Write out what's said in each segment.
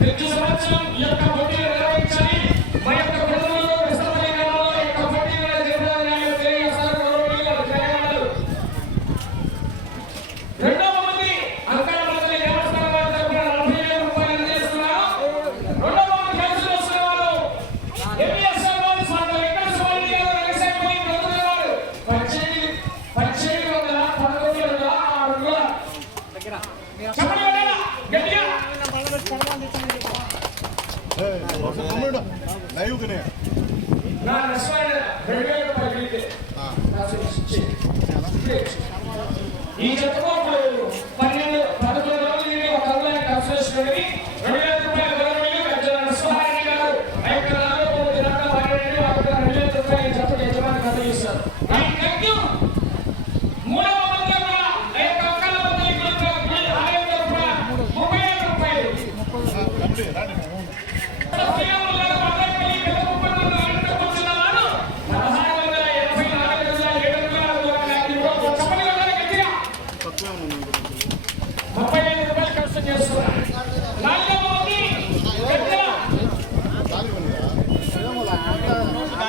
ప్రతి సంవత్సరం ఈ యొక్క ఈ చెప్పుకోప్పుడు పన్నెండు పదకొండు రోజులు ఒక అమ్మాయిని కన్సలేషన్ రెండు వేల రూపాయల. గౌరవీలు పెద్దల నరసింహారెడ్డి గారు ఐదు నాలుగు మూడు నాలుగు పన్నెండు అక్కడ రెండు వేల రూపాయలు చెప్పడం యజమాని కథ చేస్తారు మూడవ రూపాయలు.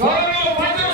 म